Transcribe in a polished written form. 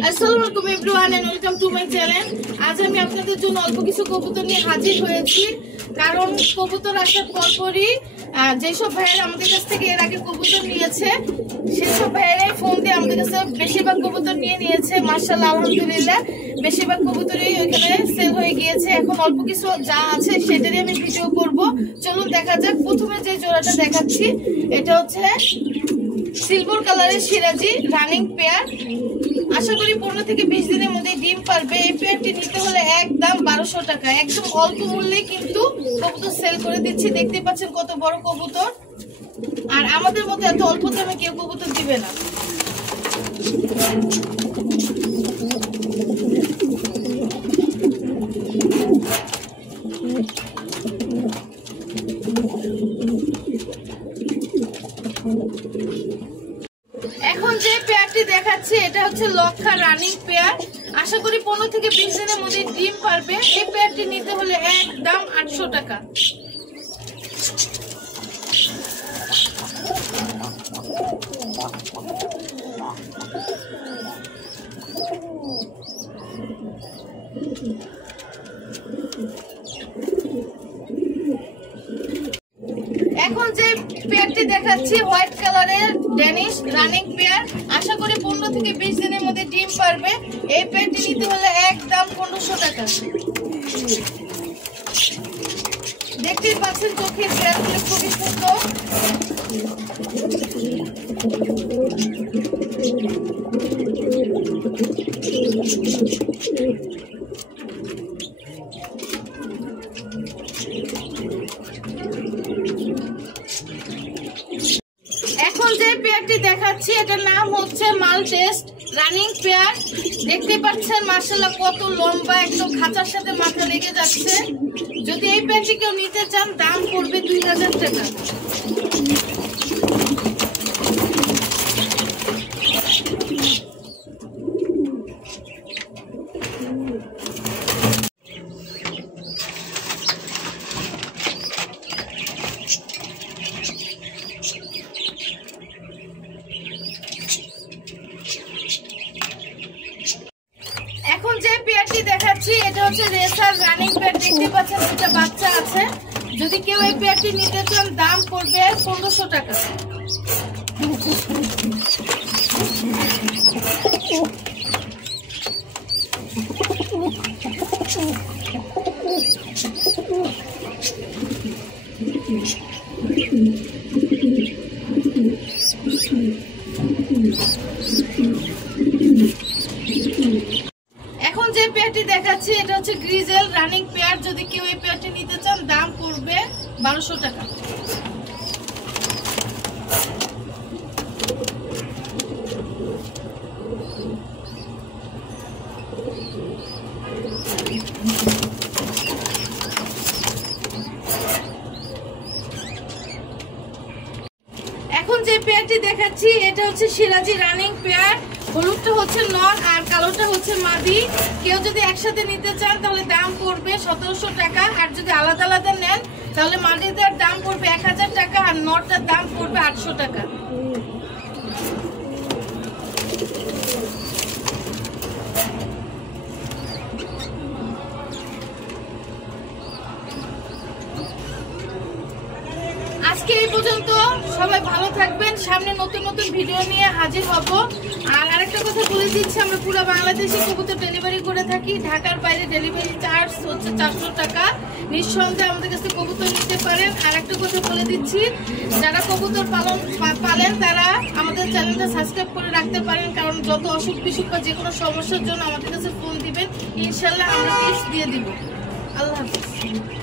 আসসালামু আলাইকুম everyone and welcome to my channel. আজ আমি আপনাদের জন্য অল্প কিছু কবুতর নিয়ে হাজির হয়েছি, কারণ কবুতর আসার পরপরই যেসব ভাইয়েরা আমাদের কাছ থেকে এর আগে কবুতর নিয়েছে সেসব ভাইয়েরাই ফোন দিয়ে আমাদের কাছে বেশিরভাগ কবুতর নিয়েছে। মাশাআল্লাহ আলহামদুলিল্লাহ বেশিরভাগ কবুতরই ওইখানে সেল হয়ে গিয়েছে। এখন অল্প কিছু যা আছে সেটারই আমি ভিডিও করব। চলুন দেখা যাক। প্রথমে যে জোড়াটা দেখাচ্ছি এটা হচ্ছে সিলভার কালারের সিরাজি রানিং পেয়ার। আশা করি 15 থেকে 20 দিনের মধ্যে ডিম পারবে। এই পেয়ারটি নিতে হলে একদম 1200 টাকা, একদম অল্প মূল্যে কিন্তু কবুতর সেল করে দিচ্ছি। দেখতে পাচ্ছেন কত বড় কবুতর, আর আমাদের মতো এত অল্প দামে কেউ কবুতর দিবে না। এখন যে পেয়ারটি দেখাচ্ছি এটা হচ্ছে লক্ষা রানিং পেয়ার। আশা করি 15 থেকে 20 দিনের মধ্যে ডিম পারবে। এই পেয়ারটি নিতে হলে একদম 800 টাকা। এখন যে পেয়ারটি দেখাচ্ছি হোয়াইট কালারের ড্যানিশ রানিং পেয়ার। আশা করি 15 থেকে 20 দিনের মধ্যে ডিম পারবে। এই পেয়ারটি নিতে হলে একদম 1500 টাকা। দেখতেই পাচ্ছেন চোখের পেয়ারগুলো খুবই সুন্দর। এখন যে পেয়ারটি দেখাচ্ছি এটার নাম হচ্ছে মালটেস্ট রানিং পেয়ার। দেখতে পাচ্ছেন মাশাআল্লাহ কত লম্বা, একদম খাঁচার সাথে মাথা লেগে যাচ্ছে। যদি এই পেয়ারটি কেউ নিতে চান দাম পড়বে 2000 টাকা। এখন যে পেয়ারটি দেখাচ্ছি এটা হচ্ছে রেসার রানিং পেয়ার। দেখতে পাচ্ছেন দুটো বাচ্চা আছে। যদি কেউ এই পেয়ারটি নিতে চান দাম পড়বে 1500 টাকা। এখন যে পেয়ারটি দেখাচ্ছি এটা হচ্ছে গ্রিজেল রানিং পেয়ার। যদি কেউ এই পেয়ারটি নিতে চান দাম পড়বে 1200 টাকা। এখন যে পেয়ারটি দেখাচ্ছি এটা হচ্ছে সিরাজি রানিং পেয়ার। হলুদটা হচ্ছে নর আর কালোটা হচ্ছে মাদি। কেউ যদি একসাথে নিতে চান তাহলে দাম পড়বে 1700 টাকা, আর যদি আলাদা আলাদা নেন তাহলে মাদিটার দাম পড়বে 1000 টাকা আর নরটার দাম পড়বে 800 টাকা। আজকে এই পর্যন্ত। সবাই ভালো থাকবেন। সামনে নতুন নতুন ভিডিও নিয়ে হাজির হব। আর আরেকটা কথা বলে দিচ্ছি, আমরা পুরো বাংলাদেশে কবুতর ডেলিভারি করে থাকি। ঢাকার বাইরে ডেলিভারি চার্জ হচ্ছে 400 টাকা। নিঃসন্দেহে আমাদের কাছে কবুতর নিতে পারেন। আর একটা কথা বলে দিচ্ছি, যারা কবুতর পালেন তারা আমাদের চ্যানেলটা সাবস্ক্রাইব করে রাখতে পারেন, কারণ যত অসুখ বিসুখ বা যে কোনো সমস্যার জন্য আমাদের কাছে ফোন দিবেন, ইনশাল্লাহ আমরা টিপস দিয়ে দিব। আল্লাহ হাফেজ।